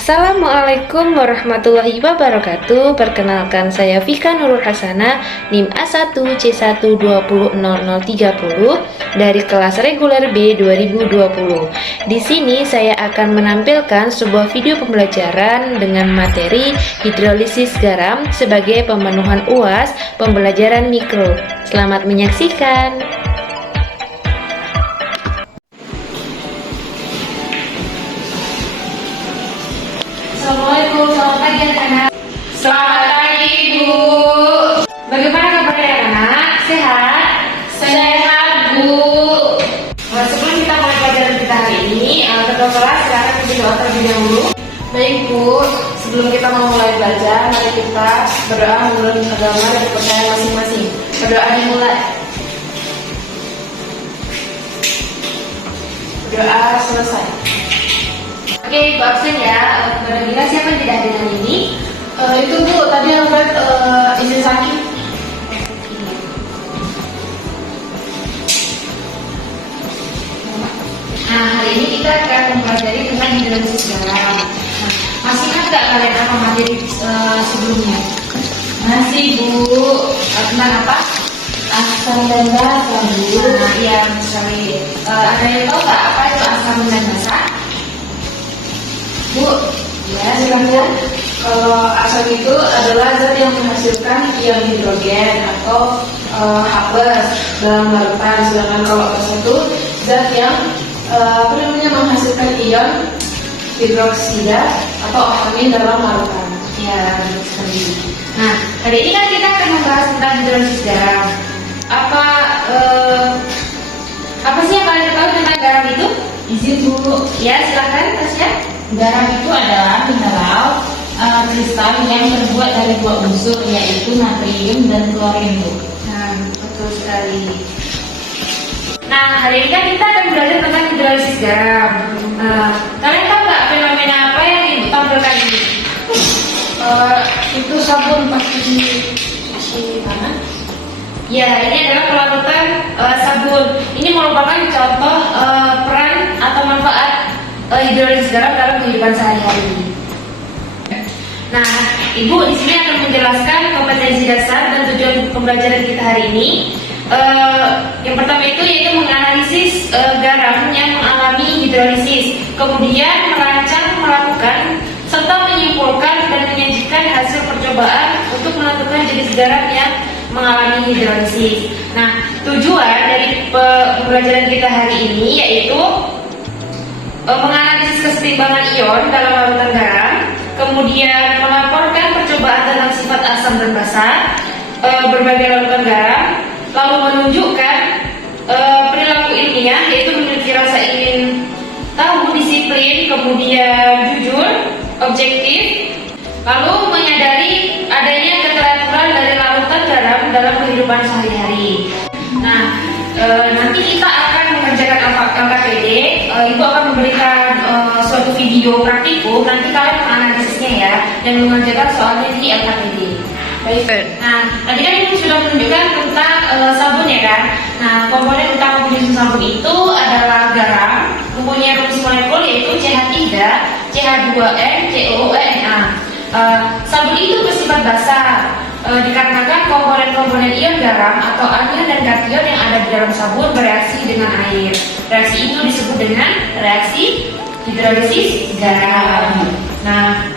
Assalamualaikum warahmatullahi wabarakatuh. Perkenalkan, saya Vika Nurul Hasanah, NIM A1C1200030 dari kelas reguler B 2020. Di sini saya akan menampilkan sebuah video pembelajaran dengan materi hidrolisis garam sebagai pemenuhan UAS pembelajaran mikro. Selamat menyaksikan. Assalamualaikum, selamat pagi anak-anak. Selamat pagi Ibu. Bagaimana kabarnya anak? Sehat? Sehat, Bu. Sebelum kita mulai pelajaran kita hari ini, ketua kelas silakan isi doa terlebih dahulu. Baik, Bu. Sebelum kita mulai belajar, mari kita berdoa menurut agama dan kepercayaan masing-masing. Berdoa dimulai. Berdoa selesai. Oke, Ibu absen ya. Kepada kita siapa yang tidak hadir hari ini? Itu Bu, tadi Albert izin sakit. Nah, hari ini kita akan mempelajari tentang hidrolisis garam. Nah, masih ingat nggak kalian apa materi sebelumnya? Masih, Bu. Tentang apa? Asam dan basa, Bu. Nah, iya, sekali. Ada yang tahu nggak apa itu asam dan basa? Bu, ya silakan. Kalau asam itu adalah zat yang menghasilkan ion hidrogen atau H+ dalam larutan. Sedangkan kalau basa itu zat yang menghasilkan ion hidroksida atau OH- dalam larutan. Ya, betul sekali. Nah, hari ini kan kita akan membahas tentang hidrolisis garam. Apa sih yang kalian ketahui tentang garam itu? Izin Bu. Ya, silakan Tasya. Garam itu adalah mineral kristal yang terbuat dari dua unsur, yaitu natrium dan klorin, Bu. Nah, betul sekali. Nah, hari ini kan kita akan belajar tentang hidrolisis garam. Kalian tahu nggak fenomena apa yang Ibu tampilkan ini? Itu sabun pasti cuci tangan. Ya, ini adalah pelarutan sabun. Ini merupakan contoh peran atau manfaat hidrolisis garam dalam kehidupan sehari-hari. Nah, Ibu di sini akan menjelaskan kompetensi dasar dan tujuan pembelajaran kita hari ini. Yang pertama itu yaitu menganalisis garam yang mengalami hidrolisis, kemudian merancang, melakukan, serta menyimpulkan dan menyajikan hasil percobaan untuk menentukan jenis garam yang mengalami hidrolisis. Nah, tujuan dari pembelajaran kita hari ini yaitu menganalisis kesetimbangan ion dalam larutan garam, kemudian melaporkan percobaan tentang sifat asam dan basa berbagai larutan garam, lalu menunjukkan perilaku ilmiah yaitu memiliki rasa ingin tahu, disiplin, kemudian jujur, objektif, lalu menyadari adanya keteraturan dari larutan garam dalam kehidupan sehari-hari. Nah, nanti kita akan mengerjakan LKPD. Ibu akan memberikan suatu video praktikum. Nanti kalian menganalisisnya ya dan mengerjakan soalnya di LKPD. Baik. Nah, tadi kan Ibu sudah menunjukkan tentang sabun ya kan. Nah, komponen utama komposisi sabun itu adalah garam, mempunyai rumus molekul yaitu CH3, CH2N, COONA. Sabun itu bersifat basah dikarenakan komponen-komponen ion garam atau anion dan kation yang ada di dalam sabun bereaksi dengan air. Reaksi itu disebut dengan reaksi hidrolisis garam. Nah,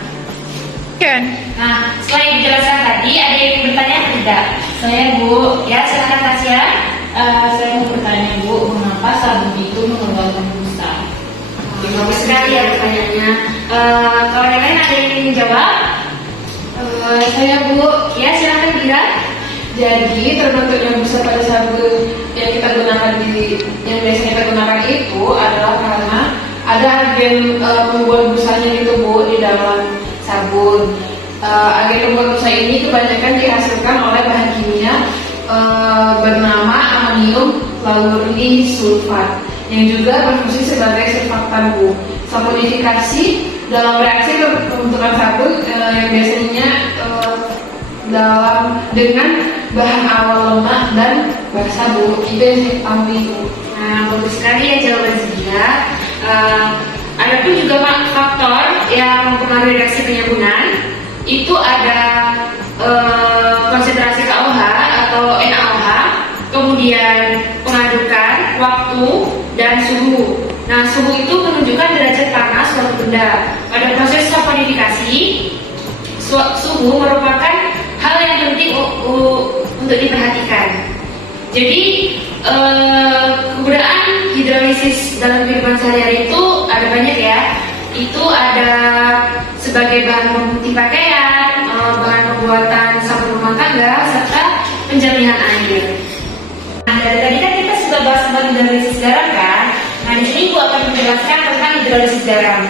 setelah yang dijelaskan tadi, ada yang ingin bertanya atau tidak? Saya, Bu. Ya, silakan Tasya. Saya mau bertanya, Bu, mengapa sabun itu mengeluarkan busa? Bagus sekali ya pertanyaannya. Kalau yang lain ada yang ingin menjawab? Saya Bu. Ya, silakan Dira. Jadi terbentuknya busa pada sabun yang kita gunakan yang biasanya kita gunakan itu adalah karena ada agen pembuat busanya gitu Bu di dalam sabun. Agen pembuat busa ini kebanyakan dihasilkan oleh bahan kimia bernama amonium lauril sulfat yang juga berfungsi sebagai surfaktan Bu. Saponifikasi dalam reaksi pembentukan sabun yang biasanya dengan bahan awal lemak dan basa Bu. Itu yang saya tahu Bu. Nah, bagus sekali ya jawaban Zia. Adapun juga faktor yang mempengaruhi reaksi penyambunan itu ada konsentrasi KOH atau NaOH, kemudian pengadukan, waktu, dan suhu. Nah, suhu itu menunjukkan derajat panas suatu benda. Pada proses saponifikasi, suhu merupakan hal yang penting untuk diperhatikan. Jadi, kegunaan hidrolisis dalam kehidupan sehari-hari itu ada banyak ya. Itu ada sebagai bahan pemutih pakaian, bahan pembuatan sabun rumah tangga, serta penjernihan air. Nah, dari tadi kan kita sudah bahas tentang hidrolisis garam kan? Nah, di sini Ibu akan menjelaskan tentang hidrolisis garam.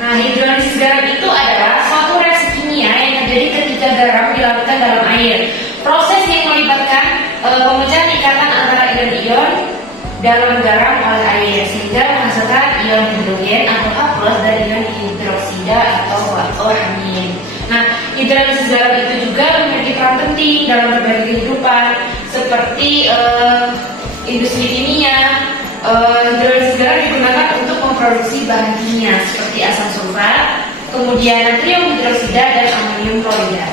Nah, hidrolisis garam itu adalah suatu reaksi kimia yang terjadi ketika garam dilarutkan dalam air. Proses yang melibatkan pemecahan ikatan antara ion-ion dalam garam oleh air sehingga menghasilkan ion hidrogen atau H+ dan ion hidroksida atau H-. Nah, hidrolisis garam itu juga memiliki peran penting dalam berbagai kehidupan seperti industri kimia. Hidrolisis garam digunakan untuk memproduksi bahan kimia seperti asam sulfat, kemudian natrium hidroksida dan amonium klorida.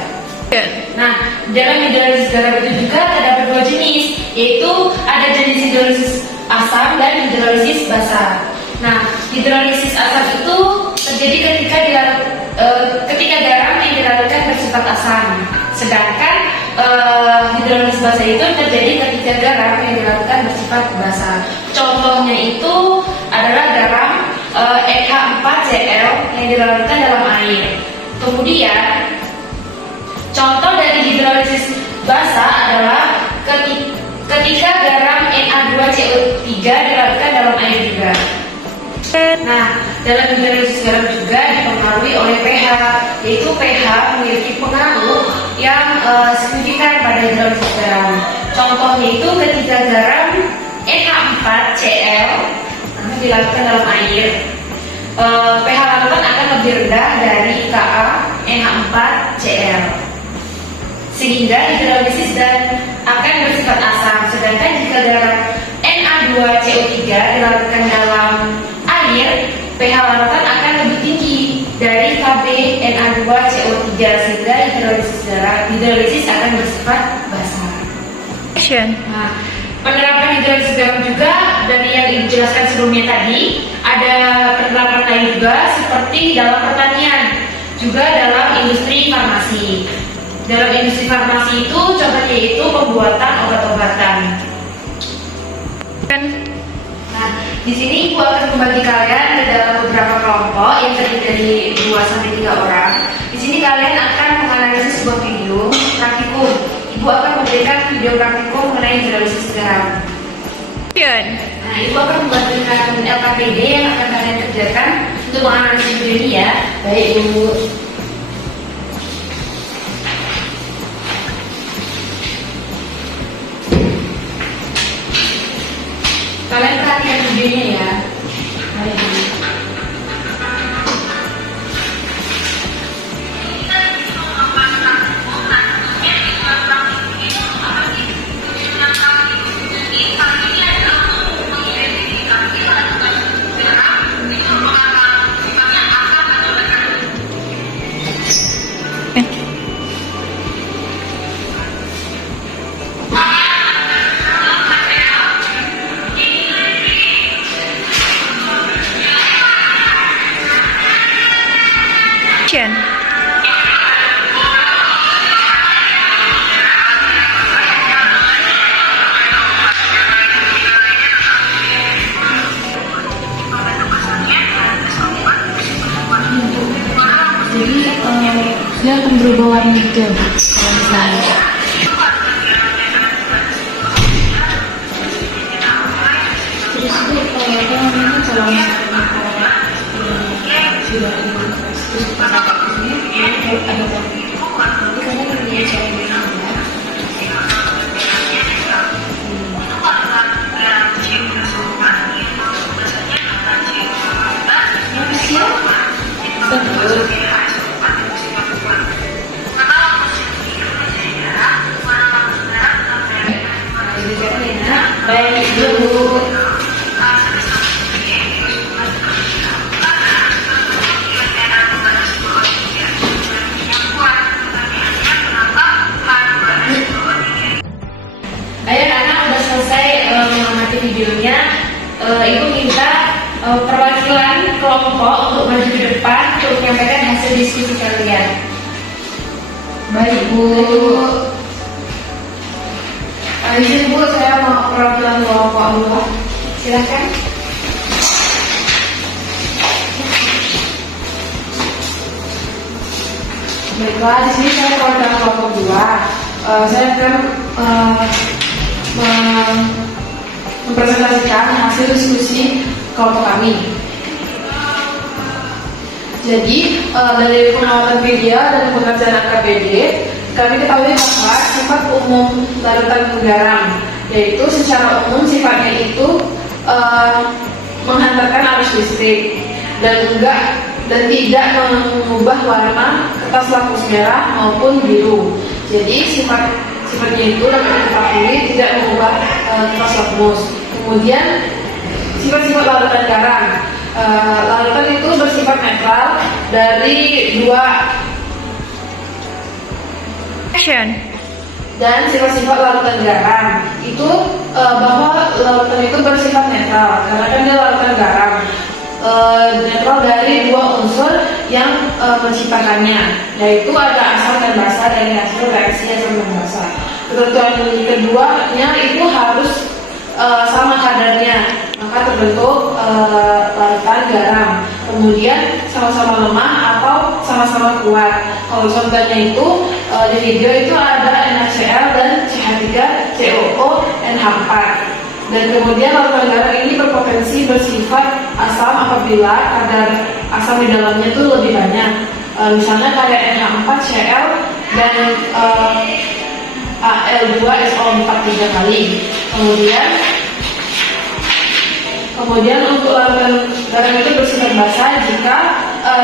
Nah, dalam hidrolisis garam itu juga terdapat dua jenis, yaitu ada jenis hidrolisis asam dan hidrolisis basa. Nah, hidrolisis asam itu terjadi ketika garam yang dilarutkan bersifat asam, sedangkan hidrolisis basa itu terjadi ketika garam yang dilarutkan bersifat basa. Contohnya itu adalah garam NH4Cl yang dilarutkan dalam air. Kemudian contoh dari hidrolisis basa adalah ketika garam Na2CO3 dilarutkan dalam air juga. Nah, dalam hidrolisis garam juga dipengaruhi oleh pH, yaitu pH memiliki pengaruh yang signifikan pada hidrolisis garam. Contohnya itu ketika garam NH4Cl dilarutkan dalam air, pH larutan akan lebih rendah dari Ka NH4Cl, sehingga hidrolisis dan akan bersifat asam. Sedangkan jika garam Na2CO3 dilarutkan dalam air, pH larutan akan lebih tinggi dari Kb Na2CO3 sehingga hidrolisis akan bersifat basa. Nah, penerapan hidrolisis garam juga dari yang dijelaskan sebelumnya tadi, ada penerapan lain juga seperti dalam pertanian, juga dalam industri farmasi. Dalam industri farmasi itu contohnya itu pembuatan obat-obatan. Nah, di sini Ibu akan membagi kalian ke dalam beberapa kelompok yang terdiri dari 2-3 orang. Di sini kalian akan menganalisis sebuah video praktikum. Ibu akan memberikan video praktikum mengenai hidrolisis garam. Nah, Ibu akan membagikan LKPD yang akan kalian kerjakan untuk menganalisis video ini ya. Baik, Ibu. Kalian perhatikan videonya ya. Baik. Dia akan berubah warna gitu ya, Bu, kalau misalnya. Terus Bu, kalau misalnya sudah terus kita pakai ini ada nanti kalian punya cara yang ya. Baik, dulu. Baik Bu. Izin Bu, saya mau perwakilan kelompok dulu. Silakan. Baiklah, di sini saya perwakilan kelompok 2. Saya akan mempresentasikan hasil diskusi kelompok kami. Jadi dari pengamatan video dan pengerjaan AKBD, kami ketahui bahwa sifat umum larutan garam, yaitu secara umum sifatnya itu menghantarkan arus listrik dan tidak mengubah warna kertas lapis merah maupun biru. Jadi sifatnya itu dapat diketahui tidak mengubah kertas lakmus. Kemudian sifat-sifat larutan garam. Larutan itu bersifat netral dari dua dan sifat-sifat larutan garam itu bahwa larutan itu bersifat netral karena kan dia larutan garam, netral dari dua unsur yang menciptakannya, yaitu ada asam dan basa dari hasil reaksi asam dan basa. Ketentuan keduanya itu harus sama kadarnya, maka terbentuk larutan garam. Kemudian sama-sama lemah atau sama-sama kuat. Kalau contohnya itu di video itu ada NaCl dan CH3COO NH4. Dan kemudian larutan garam ini berpotensi bersifat asam apabila kadar asam di dalamnya itu lebih banyak. Misalnya kayak NH4Cl dan Al2SO4 3 kali. Kemudian untuk larutan garam itu bersifat basa jika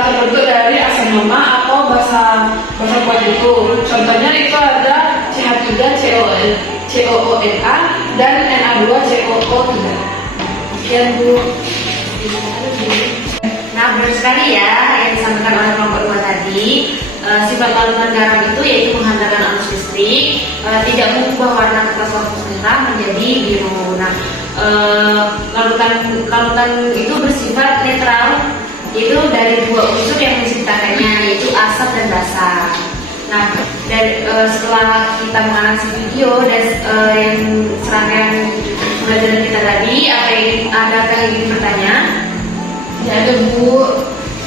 terbentuk dari asam lemah atau basa kuat itu. Contohnya itu ada CH3COONA dan Na2COO3. Sekian Bu. Nah, benar sekali ya yang disampaikan oleh kelompok 2 tadi. Sifat larutan garam itu yaitu menghantarkan arus listrik, tidak mengubah warna kertas lapis merah menjadi biru. Nah, larutan itu bersifat netral, itu dari dua unsur yang menciptakannya, yaitu asam dan basa. Nah, setelah kita menganalisis video dan yang serangkaian pelajaran kita tadi, adakah yang ingin bertanya? Ya ada Bu.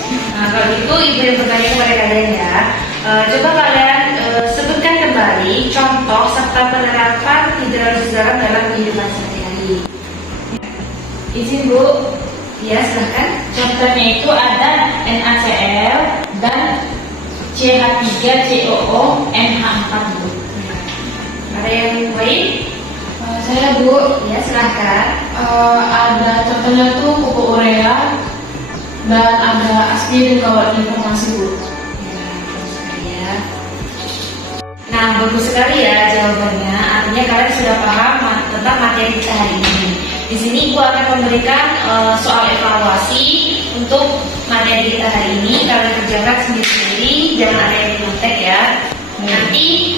Nah, kalau gitu ibu yang bertanya kepada kalian ya, coba kalian sebutkan kembali contoh serta penerapan hidrolisis garam dalam kehidupan sehari-hari. Izin Bu. Ya, silahkan. Contohnya itu ada NaCl dan CH3COO NH4 Bu. Ada yang lain? Saya Bu. Ya, silahkan. Ada contohnya tuh pupuk urea dan ada aspi dan kawat informasi Bu. Ya. Nah, bagus sekali ya jawabannya. Artinya kalian sudah paham tentang materi kita hari ini. Di sini Ibu akan memberikan soal evaluasi untuk materi kita hari ini. Kalian kerjakan sendiri-sendiri, jangan ada yang nyontek ya. Nanti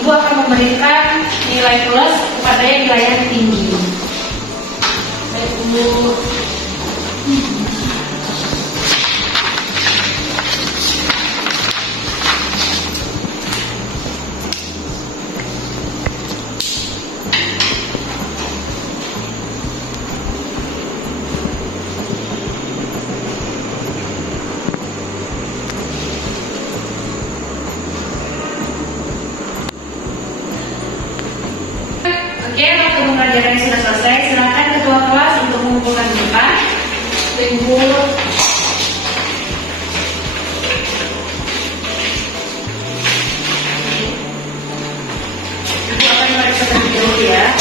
Ibu akan memberikan nilai plus kepada yang nilainya tinggi. Baik Bu. Oke, waktu pembelajaran sudah selesai. Silakan ketua kelas untuk mengumpulkan di depan. Ibu. Ibu akan meriksa terlebih dahulu ya.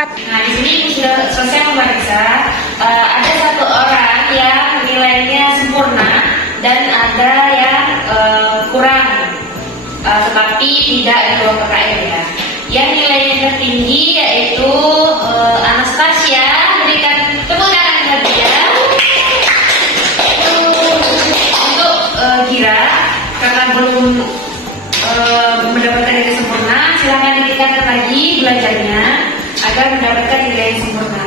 Nah, di sini Ibu sudah selesai memeriksa. Ada satu orang yang nilainya sempurna dan ada yang kurang, tetapi tidak di bawah mendapatkan nilai sempurna, silahkan ditingkatkan lagi belajarnya agar mendapatkan nilai yang sempurna.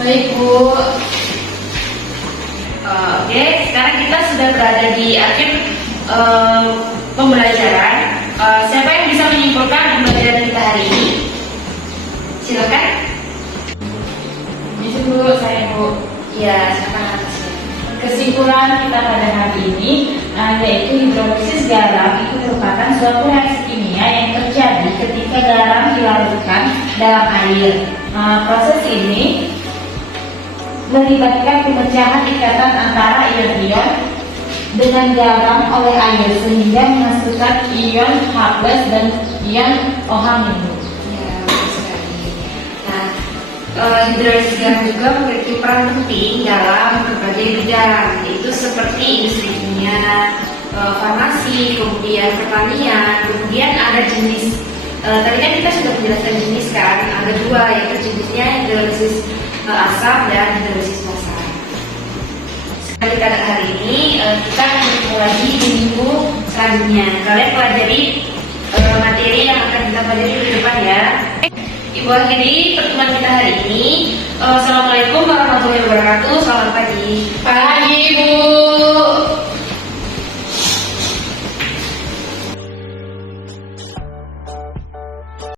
Baik Bu. Oke, sekarang kita sudah berada di akhir pembelajaran. Siapa yang bisa menyimpulkan pembelajaran kita hari ini? Silakan. Bisa dulu saya Bu. Ya, silakan atasnya. Kesimpulan kita pada hari ini yaitu hidrolisis garam itu merupakan suatu reaksi kimia yang terjadi ketika garam dilarutkan dalam air. Proses ini melibatkan pemecahan ikatan antara ion-ion dengan garam oleh air sehingga menghasilkan ion H+ dan ion OH-. Ya, betul sekali. Nah, hidrolisis garam juga memiliki peran penting dalam berbagai bidang, yaitu seperti industri kimia, farmasi, kemudian pertanian, kemudian ada jenis. Tadi kan kita sudah menjelaskan jenis kan, ada dua, yaitu jenisnya hidrolisis asam dan hidrolisis basa. Sekali pada hari ini kita akan bertemu lagi di minggu selanjutnya. Kalian pelajari materi yang akan kita pelajari di depan ya. Ibu akhiri pertemuan kita hari ini. Assalamualaikum warahmatullahi wabarakatuh. Selamat pagi. Pagi Bu.